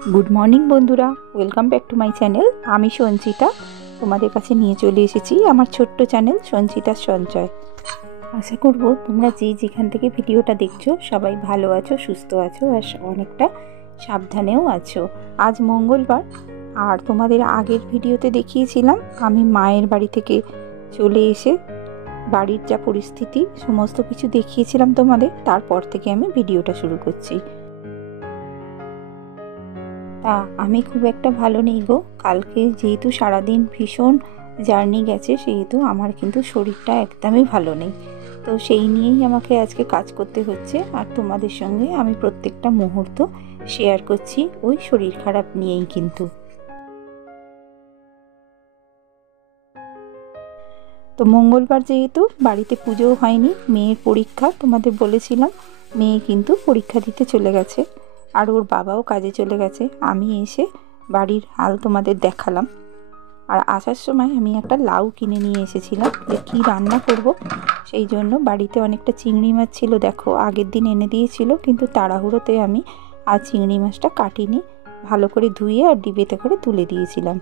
Good morning বন্ধুরা, welcome back to my channel. আমি সঞ্চিতা তোমাদের কাছে নিয়ে চলে এসেছি আমার ছোট্ট চ্যানেল সঞ্চিতার সঞ্চয়। আশা করব তোমরা যেখান থেকে ভিডিওটা দেখছো সবাই ভালো আছো, সুস্থ আছো আর অনেকটা সাবধানেও আছো। আজ মঙ্গলবার, আর তোমাদের আগের ভিডিওতে দেখিয়েছিলাম আমি মায়ের বাড়ি থেকে চলে এসে বাড়ির যা পরিস্থিতি সমস্ত কিছু দেখিয়েছিলাম তোমাদের। তারপর থেকে আমি ভিডিওটা শুরু করছি। তা আমি খুব একটা ভালো নেই গো। কালকে যেহেতু সারাদিন ভীষণ জার্নি গেছে, সেহেতু আমার কিন্তু শরীরটা একদমই ভালো নেই। তো সেই নিয়েই আমাকে আজকে কাজ করতে হচ্ছে, আর তোমাদের সঙ্গে আমি প্রত্যেকটা মুহূর্ত শেয়ার করছি ওই শরীর খারাপ নিয়েই। কিন্তু তো মঙ্গলবার যেহেতু বাড়িতে পুজোও হয়নি, মেয়ের পরীক্ষা তোমাদের বলেছিলাম, মেয়ে কিন্তু পরীক্ষা দিতে চলে গেছে আর ওর বাবাও কাজে চলে গেছে। আমি এসে বাড়ির হাল তোমাদের দেখালাম। আর আসার সময় আমি একটা লাউ কিনে নিয়ে এসেছিলাম যে কী রান্না করব। সেই জন্য বাড়িতে অনেকটা চিংড়ি মাছ ছিল, দেখো আগের দিন এনে দিয়েছিল, কিন্তু তাড়াহুড়োতে আমি আজ চিংড়ি মাছটা কাটিনি, ভালো করে ধুয়ে আর ডিবেতে করে তুলে দিয়েছিলাম।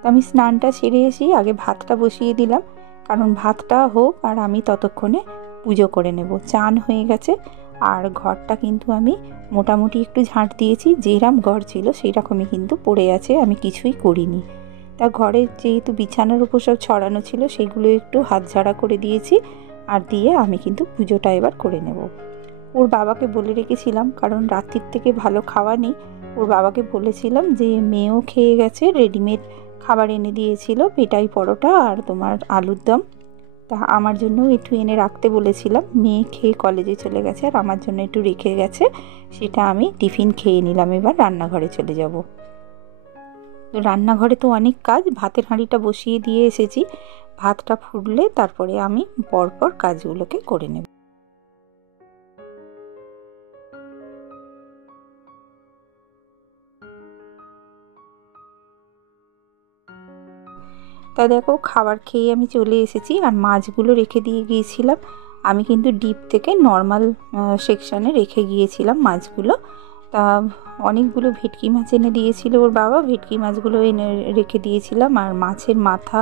তো আমি স্নানটা সেরে এসেই আগে ভাতটা বসিয়ে দিলাম, কারণ ভাতটা হোক আর আমি ততক্ষণে পুজো করে নেব। চান হয়ে গেছে, আর ঘরটা কিন্তু আমি মোটামুটি একটু ঝাঁট দিয়েছি, যেরকম ঘর ছিল সেই রকমই কিন্তু পড়ে আছে, আমি কিছুই করিনি। তা ঘরে যেহেতু বিছানার উপর সব ছড়ানো ছিল সেগুলো একটু হাত ঝাড়া করে দিয়েছি, আর দিয়ে আমি কিন্তু পুজোটা এবার করে নেব। ওর বাবাকে বলে রেখেছিলাম, কারণ রাত্রির থেকে ভালো খাওয়া নেই। ওর বাবাকে বলেছিলাম যে মেয়েও খেয়ে গেছে, রেডিমেড খাবার এনে দিয়েছিল, পেটাই পরোটা আর তোমার আলুর দম। তা আমার জন্য একটু এনে রাখতে বলেছিলাম, মেয়ে খেয়ে কলেজে চলে গেছে আর আমার জন্য একটু রেখে গেছে, সেটা আমি টিফিন খেয়ে নিলাম। এবার রান্নাঘরে চলে যাব। তো রান্নাঘরে তো অনেক কাজ, ভাতের হাঁড়িটা বসিয়ে দিয়ে এসেছি, ভাতটা ফুটলে তারপরে আমি পরপর কাজগুলোকে করে নেব। তা দেখো খাবার খেয়ে আমি চলে এসেছি, আর মাছগুলো রেখে দিয়ে গিয়েছিলাম। আমি কিন্তু ডিপ থেকে নর্মাল সেকশানে রেখে গিয়েছিলাম মাছগুলো। তা অনেকগুলো ভেটকি মাছ এনে দিয়েছিল ওর বাবা, ভেটকি মাছগুলো এনে রেখে দিয়েছিলাম, আর মাছের মাথা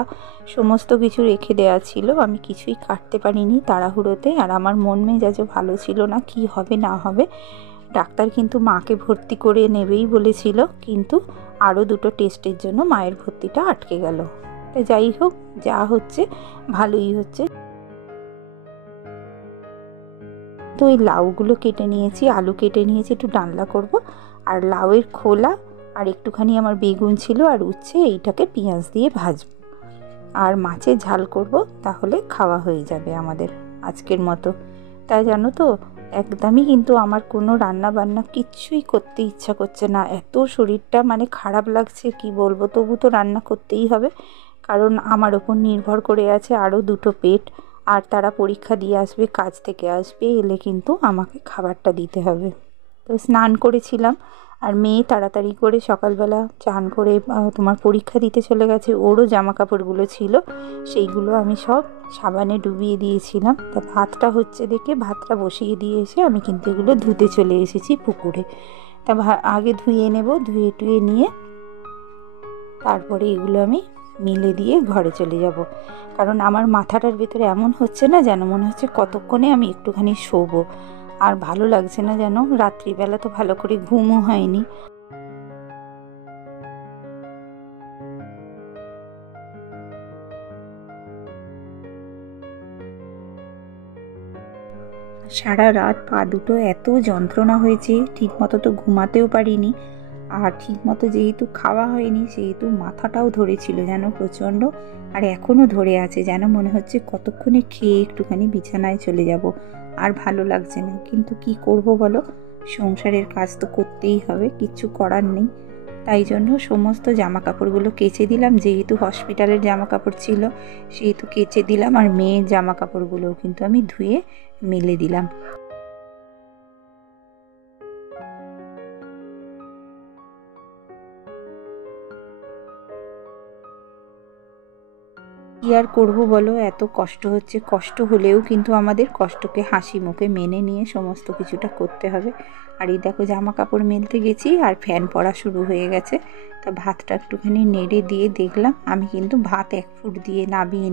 সমস্ত কিছু রেখে দেওয়া ছিল। আমি কিছুই কাটতে পারিনি তাড়াহুড়োতে, আর আমার মন মেজাজও ভালো ছিল না, কি হবে না হবে। ডাক্তার কিন্তু মাকে ভর্তি করে নেবেই বলেছিল, কিন্তু আরও দুটো টেস্টের জন্য মায়ের ভর্তিটা আটকে গেল। তা যাই হোক, যা হচ্ছে ভালোই হচ্ছে। তো ওই লাউগুলো কেটে নিয়েছি, আলু কেটে নিয়েছি, একটু ডালনা করব, আর লাউয়ের খোলা আর একটুখানি আমার বেগুন ছিল আর উচ্ছে, এইটাকে পেঁয়াজ দিয়ে ভাজবো আর মাছের ঝাল করব, তাহলে খাওয়া হয়ে যাবে আমাদের আজকের মতো। তাই জানো তো, একদমই কিন্তু আমার কোনো রান্না বান্না কিচ্ছুই করতে ইচ্ছা করছে না, এত শরীরটা মানে খারাপ লাগছে কি বলবো। তবু তো রান্না করতেই হবে, কারণ আমার ওপর নির্ভর করে আছে আরও দুটো পেট, আর তারা পরীক্ষা দিয়ে আসবে, কাজ থেকে আসবে, এলে কিন্তু আমাকে খাবারটা দিতে হবে। তো স্নান করেছিলাম, আর মেয়ে তাড়াতাড়ি করে সকালবেলা চান করে তোমার পরীক্ষা দিতে চলে গেছে, ওরও জামা কাপড়গুলো ছিল, সেইগুলো আমি সব সাবানে ডুবিয়ে দিয়েছিলাম। তা ভাতটা হচ্ছে দেখে ভাতটা বসিয়ে দিয়ে এসে আমি কিন্তু এগুলো ধুতে চলে এসেছি পুকুরে। তা আগে ধুয়ে নেব, ধুয়ে টুয়ে নিয়ে তারপরে এগুলো আমি মেলে দিয়ে ঘরে চলে যাব, কারণ আমার মাথাটার ভেতরে এমন হচ্ছে না যেন মনে হচ্ছে কতক্ষণে আমি একটুখানি শোবো, আর ভালো লাগছে না যেন। রাত্রিবেলা তো ভালো করে ঘুমও হয়নি। সারা রাত পা দুটো এত যন্ত্রণা হয়েছে, ঠিকমতো তো ঘুমাতেও পারিনি, আর ঠিকমতো যেহেতু খাওয়া হয়নি সেহেতু মাথাটাও ধরেছিল যেন প্রচণ্ড, আর এখনও ধরে আছে, যেন মনে হচ্ছে কতক্ষণে খেয়ে একটুখানি বিছানায় চলে যাব। আর ভালো লাগছে না, কিন্তু কি করব বলো, সংসারের কাজ তো করতেই হবে, কিচ্ছু করার নেই। তাই জন্য সমস্ত জামা কাপড়গুলো কেচে দিলাম, যেহেতু হসপিটালের জামা কাপড় ছিল সেহেতু কেচে দিলাম, আর মেয়ের জামা কাপড়গুলোও কিন্তু আমি ধুয়ে মেলে দিলাম। কী আর করবো বলো, এত কষ্ট হচ্ছে। কষ্ট হলেও কিন্তু আমাদের কষ্টকে হাসি মুখে মেনে নিয়ে সমস্ত কিছুটা করতে হবে। আর এই দেখো জামা কাপড় মেলতে গেছি আর ফ্যান পড়া শুরু হয়ে গেছে। তা ভাতটা একটুখানি নেড়ে দিয়ে দেখলাম, আমি কিন্তু ভাত 1 ফুট দিয়ে নামিয়ে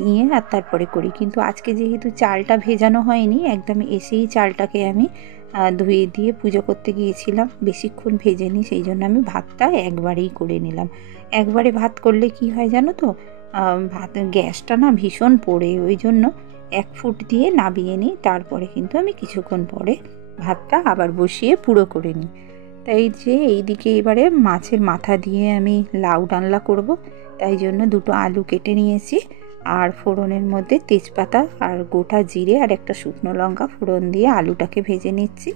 নিয়ে আর তারপরে করি। কিন্তু আজকে যেহেতু চালটা ভেজানো হয়নি, একদম এসেই চালটাকে আমি ধুয়ে দিয়ে পুজো করতে গিয়েছিলাম, বেশিক্ষণ ভেজেনি, সেই জন্য আমি ভাতটা একবারেই করে নিলাম। একবারে ভাত করলে কি হয় জানো তো, ভাত গ্যাসটা না ভীষণ পোড়ে, ওই জন্য 1 ফুট দিয়ে নামিয়ে নিই, তারপরে কিন্তু আমি কিছুক্ষণ পরে ভাতটা আবার বসিয়ে পুরো করে নিই। তাই যে এইদিকে এবারে মাছের মাথা দিয়ে আমি লাউ ডালনা করব, তাই জন্য 2টো আলু কেটে নিয়েছি। আর ফোড়নের মধ্যে তেজপাতা আর গোটা জিরে আর একটা শুকনো লঙ্কা ফোড়ন দিয়ে আলুটাকে ভেজে নিচ্ছি।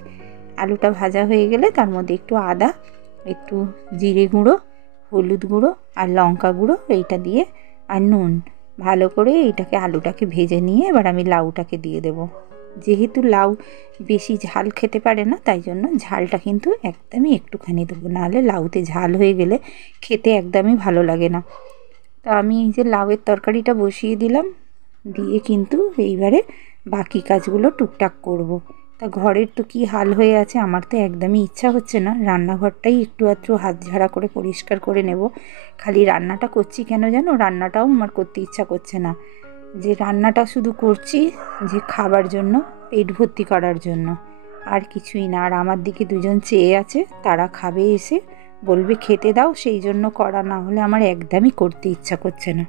আলুটা ভাজা হয়ে গেলে তার মধ্যে একটু আদা, একটু জিরে গুঁড়ো, হলুদ গুঁড়ো আর লঙ্কা গুঁড়ো এইটা দিয়ে আর নুন ভালো করে এইটাকে আলুটাকে ভেজে নিয়ে এবার আমি লাউটাকে দিয়ে দেব। যেহেতু লাউ বেশি ঝাল খেতে পারে না, তাই জন্য ঝালটা কিন্তু একদমই একটুখানি দেবো, নাহলে লাউতে ঝাল হয়ে গেলে খেতে একদমই ভালো লাগে না। তা আমি এই যে লাউয়ের তরকারিটা বসিয়ে দিলাম, দিয়ে কিন্তু এইবারে বাকি কাজগুলো টুকটাক করব। তা ঘরের তো কি হাল হয়ে আছে, আমার তো একদমই ইচ্ছা হচ্ছে না, রান্নাঘরটাই একটু আধটু হাত ঝাড়া করে পরিষ্কার করে নেব। খালি রান্নাটা করছি কেন জানো, রান্নাটাও আমার করতে ইচ্ছা করছে না। যে রান্নাটা শুধু করছি যে খাবার জন্য, পেট ভর্তি করার জন্য, আর কিছুই না। আর আমার দিকে 2জন চেয়ে আছে, তারা খাবে এসে, বলবে খেতে দাও, সেই জন্য করা, না হলে আমার একদমই করতে ইচ্ছা করছে না।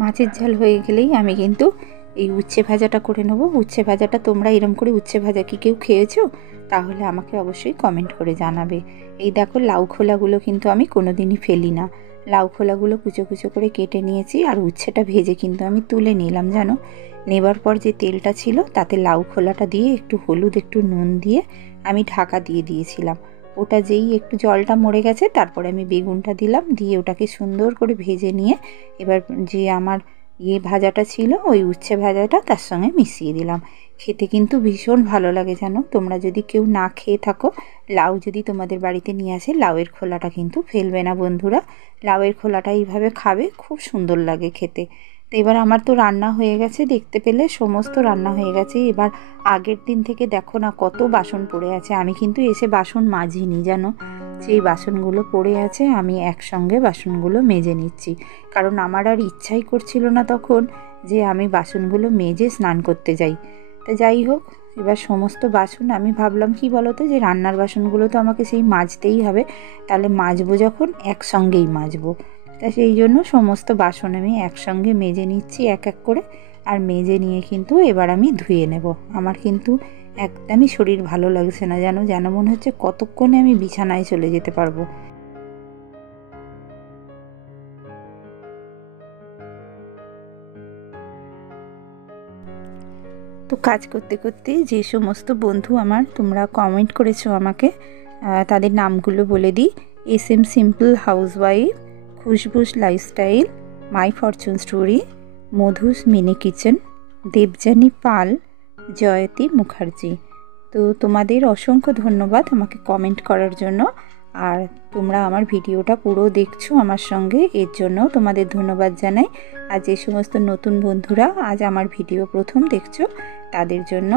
মাছের ঝাল হয়ে গেলেই আমি কিন্তু এই উচ্ছে ভাজাটা করে নেব। উচ্ছে ভাজাটা তোমরা এরম করে উচ্ছে ভাজা কি কেউ খেয়েছো? তাহলে আমাকে অবশ্যই কমেন্ট করে জানাবে। এই দেখো লাউ খোলাগুলো কিন্তু আমি কোনো দিনই ফেলি না। লাউ খোলাগুলো কুচো কুচো করে কেটে নিয়েছি, আর উচ্ছেটা ভেজে কিন্তু আমি তুলে নিলাম জানো। নেবার পর যে তেলটা ছিল তাতে লাউ খোলাটা দিয়ে একটু হলুদ একটু নুন দিয়ে আমি ঢাকা দিয়ে দিয়েছিলাম। ওটা যেই একটু জলটা মরে গেছে, তারপরে আমি বেগুনটা দিলাম, দিয়ে ওটাকে সুন্দর করে ভেজে নিয়ে এবার যে আমার ভাজাটা ছিল, ওই উচ্ছে ভাজাটা তার সঙ্গে মিশিয়ে দিলাম। খেতে কিন্তু ভীষণ ভালো লাগে জানো। তোমরা যদি কেউ না খেয়ে থাকো, লাউ যদি তোমাদের বাড়িতে নিয়ে আসে, লাউয়ের খোলাটা কিন্তু ফেলবে না বন্ধুরা। লাউয়ের খোলাটা এইভাবে খাবে, খুব সুন্দর লাগে খেতে। তো এবার আমার তো রান্না হয়ে গেছে, দেখতে পেলে সমস্ত রান্না হয়ে গেছে। এবার আগের দিন থেকে দেখো না কত বাসন পড়ে আছে, আমি কিন্তু এসে বাসন মাজিনি জানো। সেই বাসনগুলো পড়ে আছে, আমি একসঙ্গে বাসনগুলো মেজে নিচ্ছি, কারণ আমার আর ইচ্ছাই করছিল না তখন যে আমি বাসনগুলো মেজে স্নান করতে যাই। তা যাই হোক, এবার সমস্ত বাসন আমি ভাবলাম কি বলতো, যে রান্নার বাসনগুলো তো আমাকে সেই মাজতেই হবে, তাহলে মাজবো যখন একসঙ্গেই মাজবো। তা সেই জন্য সমস্ত বাসন আমি একসঙ্গে মেজে নিচ্ছি এক এক করে। আর মেজে নিয়ে কিন্তু এবার আমি ধুয়ে নেব। আমার কিন্তু একদমই শরীর ভালো লাগছে না যেন, যেন মনে হচ্ছে কতক্ষণে আমি বিছানায় চলে যেতে পারবো। তো কাজ করতে করতে যে সমস্ত বন্ধু আমার তোমরা কমেন্ট করেছো আমাকে, তাদের নামগুলো বলে দিই। SM simple housewife, Khushbu's lifestyle, my fortune story, Madhu's mini kitchen, Debjani Pal, Jayati Mukherjee. তো তোমাদের অসংখ্য ধন্যবাদ আমাকে কমেন্ট করার জন্য। আর তোমরা আমার ভিডিওটা পুরো দেখছো আমার সঙ্গে, এর জন্য তোমাদের ধন্যবাদ জানাই। আর যে সমস্ত নতুন বন্ধুরা আজ আমার ভিডিও প্রথম দেখছো, তাদের জন্য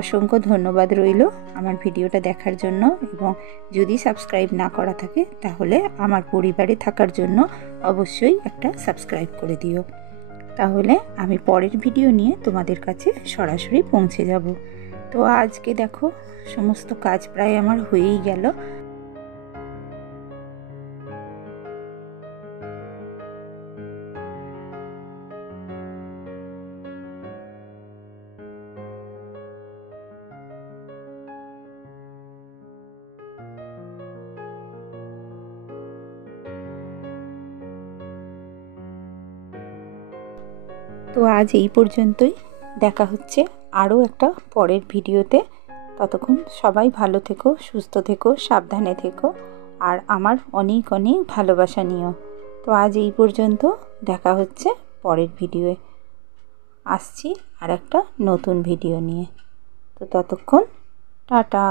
অসংখ্য ধন্যবাদ রইল আমার ভিডিওটা দেখার জন্য। এবং যদি সাবস্ক্রাইব না করা থাকে, তাহলে আমার পরিবারে থাকার জন্য অবশ্যই একটা সাবস্ক্রাইব করে দিও, তাহলে আমি পরের ভিডিও নিয়ে তোমাদের কাছে সরাসরি পৌঁছে যাব। তো আজকে দেখো সমস্ত কাজ প্রায় আমার হয়েই গেল। তো আজ এই পর্যন্তই, দেখা হচ্ছে আরও একটা পরের ভিডিওতে। ততক্ষণ সবাই ভালো থেকো, সুস্থ থেকো, সাবধানে থেকো, আর আমার অনেক অনেক ভালোবাসা নিও। তো আজ এই পর্যন্ত, দেখা হচ্ছে পরের ভিডিওয়ে। আসছি আর একটা নতুন ভিডিও নিয়ে। তো তো ততক্ষণ টাটা।